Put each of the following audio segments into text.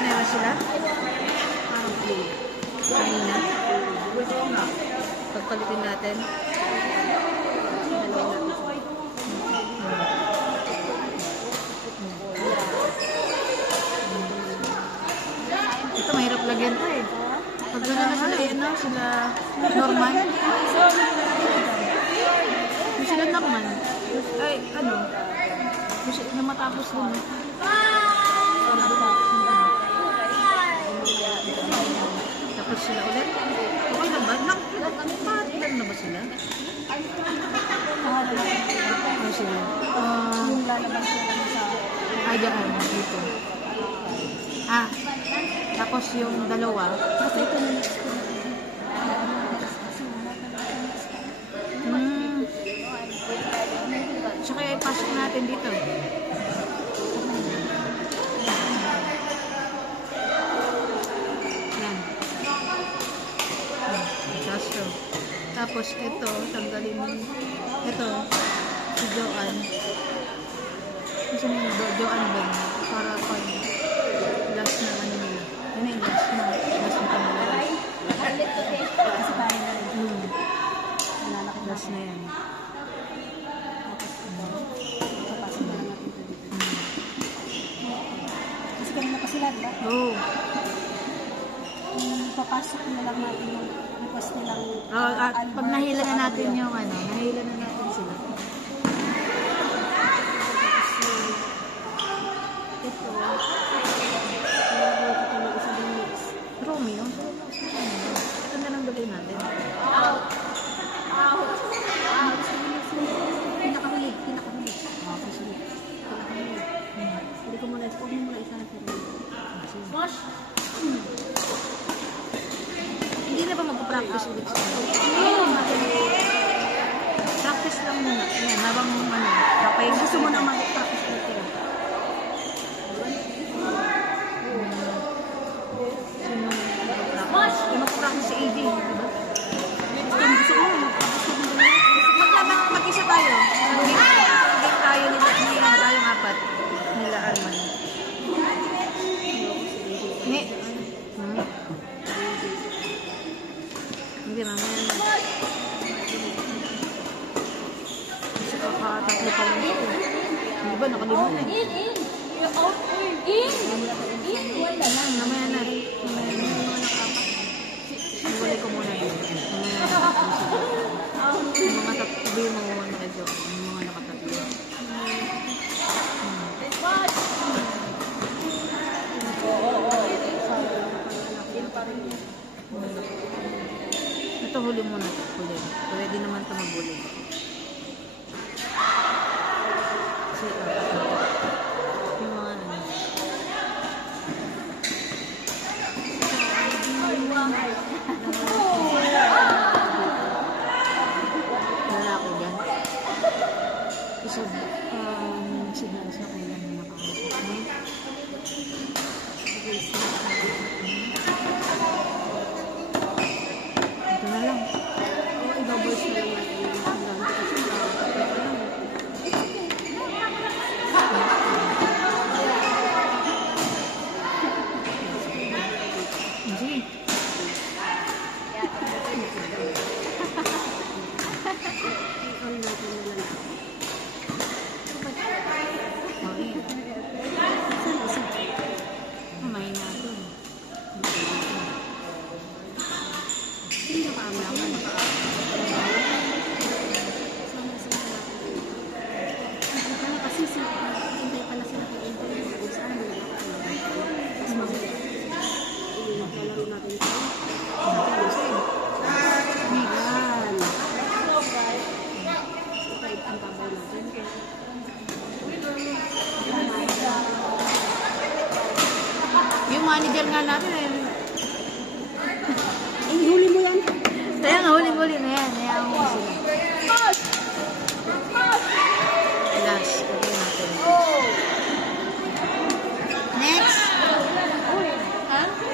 meron sila? Kanina. Pagpalitin natin. Ito, mahirap lagyan to eh. Pag gano'n na sila, yun na, sila normal. Yung sila normal. Ay, ano? Yung matapos din eh. Tapos sila ulit. Okay na ba? Nakapatlan na ba sila? Ano sila? Yung lalabas sila sa... Dyan. Dito. Tapos yung dalawa. Tsaka ipasok natin dito. Yan. Kaso. Tapos ito, tanggalin mo. Ito, si Joan. Kasi yung Joan ba? Para pag last na ano nila. Yun yung last na kanila. Kasi parang last na yan. papasok na natin dito. Kasi kanina pa sila, diba? Oo. Papasok na lang natin yung request nilang pag nahila na natin yung ano, nahila na natin sila. Romeo? Ito na lang gawin natin. Pinakahuli. Hindi ko muna, huwag mo muna isa na pero. Hindi na ba mag-practice ulit sila? Practice lang muna. Ayan, habang ano, kapayin Gusto mo na mag-practice ulit sila. Sino mag-practice? Yung mag-practice si AJ, diba? Gusto ko Mag-isa tayo. Mag-game tayo nila tayong apat. Nila Arman. Hindi mamaya na. Kasi kakatatlo pa lang ito. Hindi ba? Nakalimutan eh. Wala lang. Mamaya na. Iwalay ko muna yun. Mamaya na. Yung mga tabi mo medyo. Yung mga nakatatlo. Ito huli muna. Huli. Pwede naman ito maghuli. Kasi yung mga ano. Lalaki dyan. Isa signals na kailan na nakakasok. Ito na lang. i-doubles na lang natin. Hindi. Yung manager nga natin eh. Huli mo yan. Kaya nga, huli-huli na yan. Hayaan mo sila. Last. Okay natin. Next.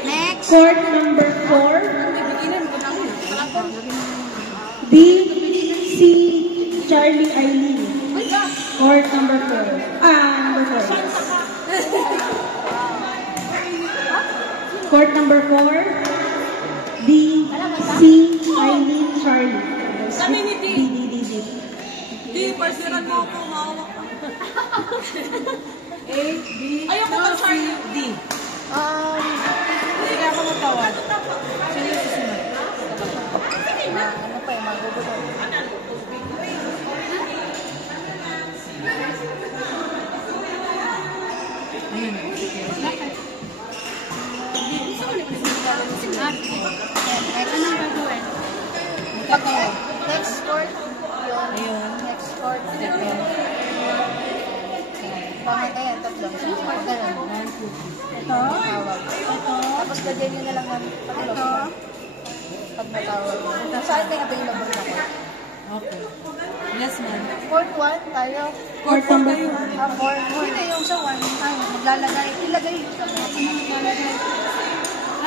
Next. Court number 4. B. C. Charlie Eileen. Court number 4. Number 4. Court number 4, D, C, Eileen, Charlie. Kami ni D. D. Di, parsiran mo ako, mahawak ka. A, B, ayoko ka, Charlie. D. Hindi ako matawag. Sino yung susunod? Ano pa yung magugulo? Ayun. Anong gagawin? Next court. Ayun. Next court. Ito. Bakit ayan? Tatlo. Ganun. Ito. Ito. Tapos lagyan nyo na lang ng ito. Pag natawag. Saan na yung available na court? Okay. Yes, ma'am. Court 1 tayo. Court number 4. Court. Hindi yung sa 1. Maglalagay. Ilagay.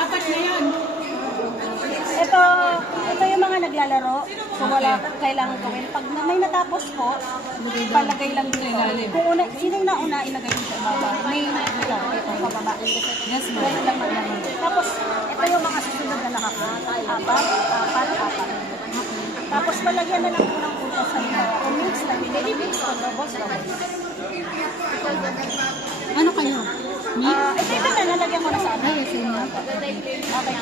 Apat na yan. Ito yung mga naglalaro. So wala kailangan gawin. Pag may natapos po, palagay lang dito. Kung una, sino yung nauna ilagay dito sa baba? May ito, pababa. Yes, ma'am. Ganun lang maglalaro. Tapos, ito yung mga susunod na apat. Tapos palagyan na lang po ng utos sa mga mix na mix o doubles. Ano kayo? Ito na, nalagyan ko na sa atin. Okay.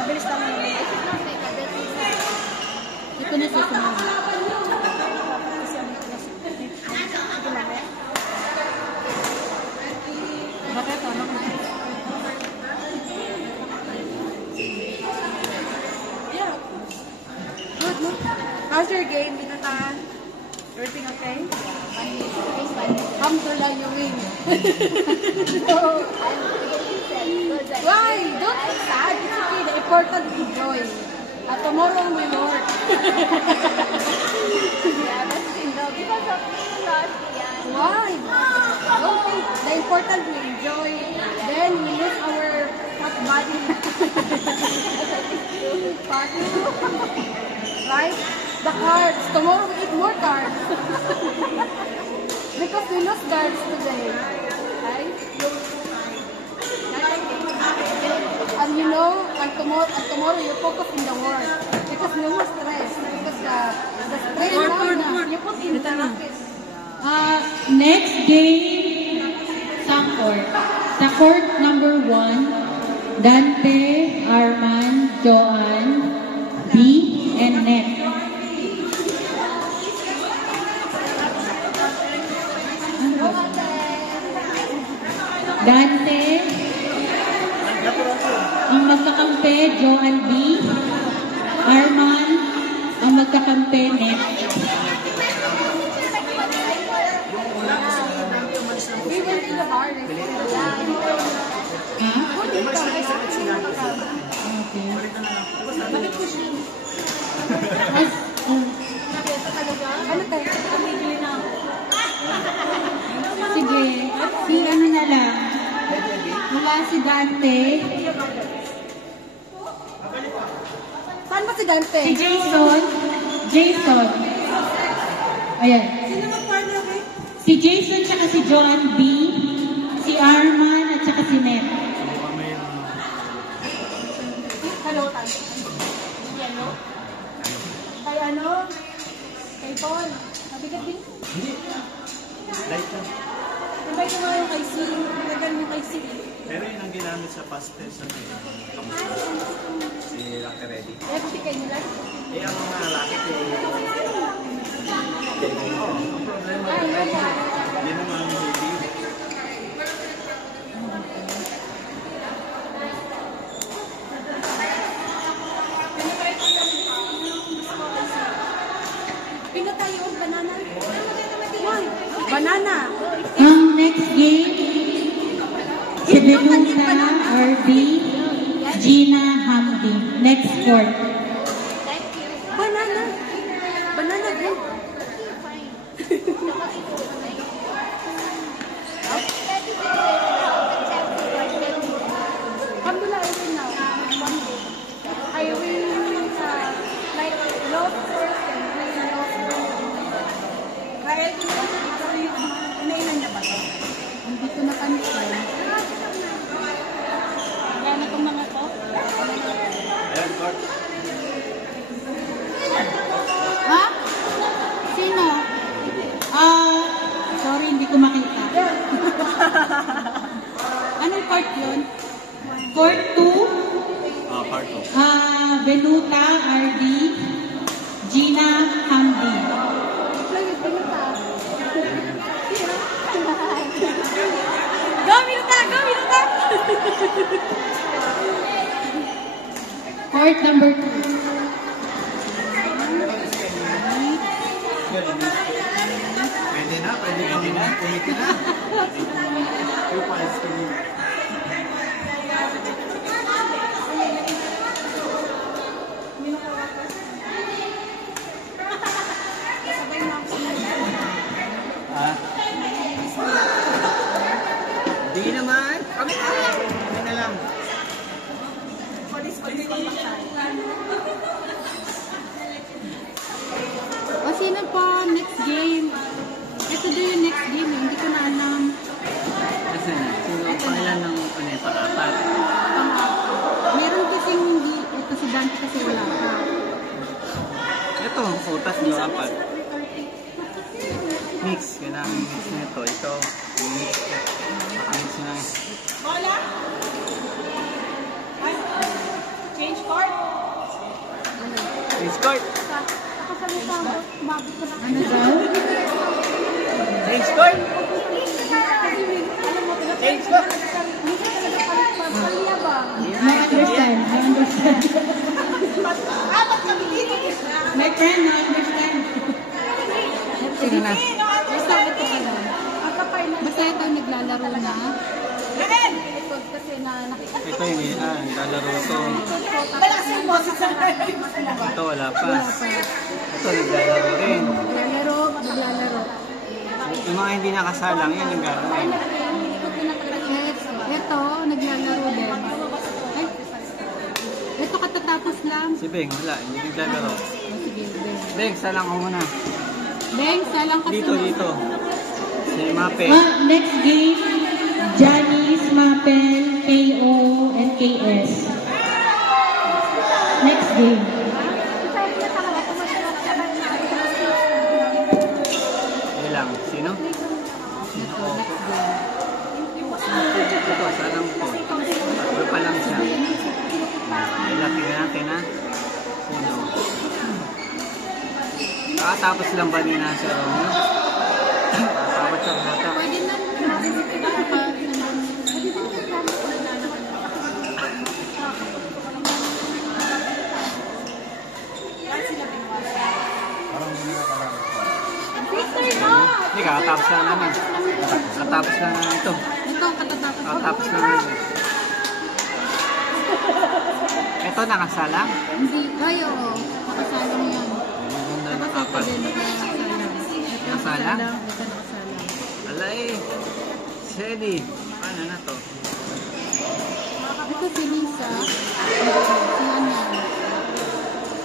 Mabilis lang yun. Ito na susunod. Bakit? Ano ka? Yeah. Good, no? How's your game, Binatan? Everything okay? Alhamdulillah, you win. Why? Don't be sad. It's okay. The important is joy. Tomorrow we work. Why? Don't be. The important we enjoy. Then we lose our fat body. Party. Right? The cards. Tomorrow we eat more cards. Because we lost cards today. Right? And you know, and tomorrow you focus in the work. Because no more stress. Because the stress now, you put in the practice. Next game, sa court. Sa court number 1, Dante, Arman, Joan, B, and Net. Dante, ang magkakampi, Joan B, Arman, ang magkakampi, Net. We went in the bar. Bakit ko siya? Ano tayo? Pamigili na ako. Sige, si ano na lang. Wala si Dante. Saan ba si Dante? Si Jason. Jason. Ayan. Sino mag-partner kay? Si Jason tsaka si Joan B. Si Arman at tsaka si Net. Hello, Tante. Hello? Kay ano? Kay Paul. Mabigat din? Hindi. Light lang. Sabay ko nga yung kay C. Nagdagan mo kay C. Pero yun ang ginamit sa past tense ano yun. Si Rocky Ready. FT kayo nila? Eh, ang mga lakit eh. Ang problema Ay, yun. wala. Hindi naman ang hindi. Pinatay yung banana. Why? Banana. Ang next game, si Belinda RD, Gina Hamdi. Next court. Banana. Banana din. Alhamdulillah, I win now. One day. I win like love first and win love first. Kaya ito yung inailan niya ba ito? Hindi ko napansin. Kaya na itong Court 2, Part 2. Venuta RD, Gina Hamdi. Go, Minuta! Go, Minuta! Court number 2. Pwede na. Pumiti na. Yung files ko niya. Di naman. Kami na lang. O, sino po? Next game. Ito do yung next game. Hindi ko na alam. Kasi na. Sino ang pangilan ng pang-apat? Meron kasing hindi. Ito si Dante kasi wala pa. Ito, utas nyo apat. Mix. Kailangan mix nito. Ito. Mix. Mix na. Bola? Ay, change court? Mix court. Ako sa mga umabot ko na. Ano daw? Change court. Alam mo, Change court. hindi ka talaga palit ba? I understand. My friend, I understand. Sige na. Basta ito ano. Basta ito naglalaro na. Kasi na nakita. Ito yung lalaro ito. Balasin mo sa Ito wala pa. Ito naglalaro rin. Naglalaro. Yung mga hindi nakasalang, yan yung gagawin. Ito, naglalaro din. Ay, ito katatapos lang. Si Beng, wala. Hindi naglalaro. Sige, Beng. Beng, salang ko muna. Beng, salang kasi. Dito. Si Mape. Next game, Janice, Mapel, KO, and KS. Next game. Hindi lang. Sino? Ito, next game. Ito, salang ko. Tatlo pa lang siya. Ilapin natin ha. Sino? Kakatapos lang ba ni Nasa Romeo? Kakatapos lang nata. Pwede na. Hindi, kakatapos lang naman. Kakatapos lang naman ito. Ito, katatapos. Kakatapos lang naman. Ito, nakasalang. Hindi, kayo. Nakasalang yan. Ang ganda ng Tapos ito apat. din nakasalang. Ito Nakasalang? Ito nakasalang. Ala eh. Shelly. Paano na to? Ito si Lisa. Si Ana.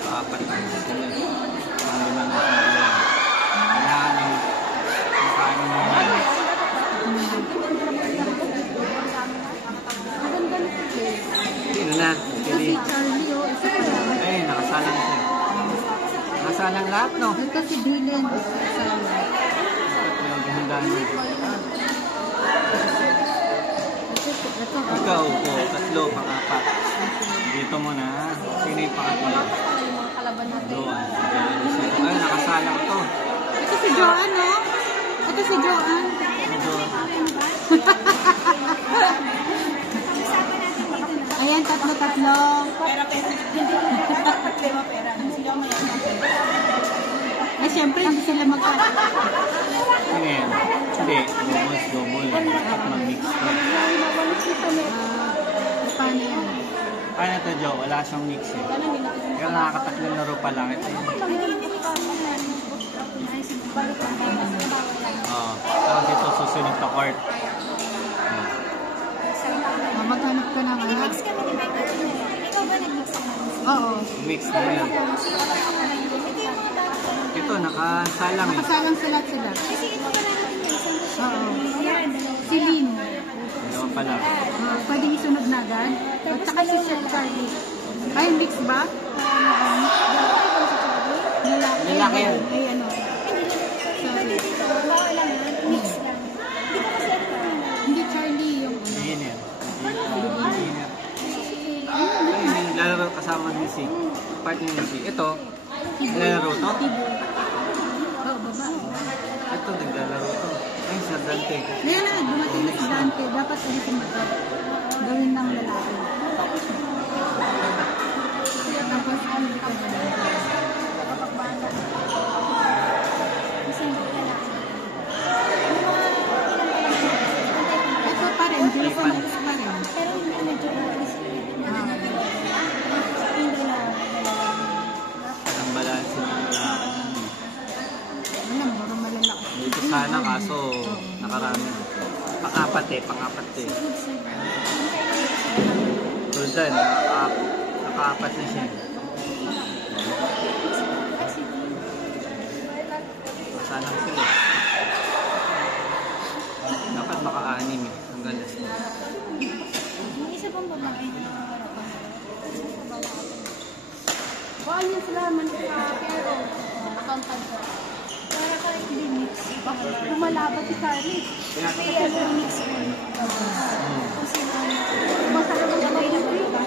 Apat na. Ang lima na sa mga. Kailangan yung makaano mo yan. Maganda na ito. Sino na? Ito Shelly. si Charlie, oh. Isa pa lang. Eh, nakasalang siya. Nakasalang lahat, no? Ito si Dylan. Nakasalang. Walang gahanda niya. Ito. Ikaw, tatlo, pang-apat. Dito mo na. Sino yung pangatlo? Kalaban natin. Doon. Ay, nakasalang to. Ito si Joanne, no? Ito si Joanne. Doon. Ayan, tatlo. Pera. Problema pera. Sino mo yan? Ay, syempre, hindi sila magkano. Ano yan? Hindi. Double. Dapat mag-mix to. Paano yan? Paano to, Joe? Wala siyang mix eh. Kaya nakakatatlong laro pa lang ito. Oo. Tapos ito susunod na court. Maghanap ka ng ano? Oo. Mix na yan. Ito, nakasalang eh. Nakasalang sila. Oo. Si Lynn. Dalawa pa lang. Pwede isunod na agad. At saka si Chef Charlie. Ay, mix ba? Lalaki yan. Ay, ano? Sorry. Hindi Charlie yung ano. Beginner. Beginner. kasama ni si. Partner ni si. Ito, naglalaro to. Oo, baba. Ito, naglalaro to. Ay, sa Dante. Kaya na, dumating na si Dante. Dapat ulitin mo to. Gawin ng lalaki. Tapos, ano ka ba? Ito pa rin, Jason X pa rin. Pero hindi medyo Ang balansin ng lalaki. Alam, baka malalaki. Dito sana kaso nakarami. Pang-apat eh. Tulad, naka-apat na siya. Sana sila. Dapat maka-anim eh. Hanggang last na. Yung isa pang babae. Kuhaan niya sila man sa pero accountant ko. Para ka hindi mix. Lumalaban si Carly. Kaya mix ko. Kasi Masarap ang gabay na ba?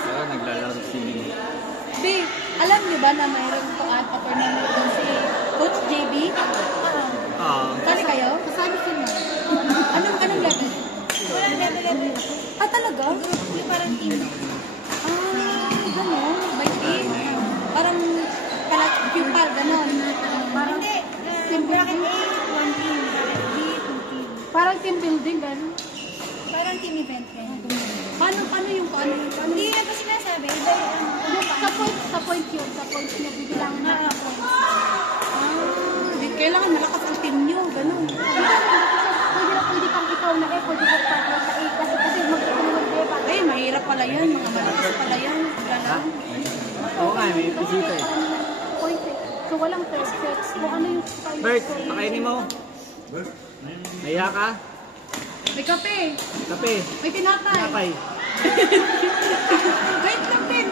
Pero naglalaro si Babe, alam niyo ba na mayroon po tournament doon si Coach JB? Kali kayo? Kasali sila. Anong level? walang level. Ah, talaga? Yung parang team. Gano'n? By team? Parang pimpal, gano'n. Parang Hindi. team Bracket building? A, one team. Bracket B, two team. Parang team building, gano'n. Parang team event rin. Paano yung paano? Hindi na pa sinasabi. Iba yung Sa point yun, sa point niya, bibilangan na na points. Kailangan malakas ang team nyo, gano'n. Pwede kang ikaw na pwede ka partner sa A, kasi magkakaroon ng A. Mahirap pala yan, mga malakas pala yan. Gano'n. Oo nga, may bisita eh. Point eh. So walang first sets. Kung ano yung style. Bert, pakainin mo. Naya ka? May kape. Kape. May tinapay. Napay. Wait lang din.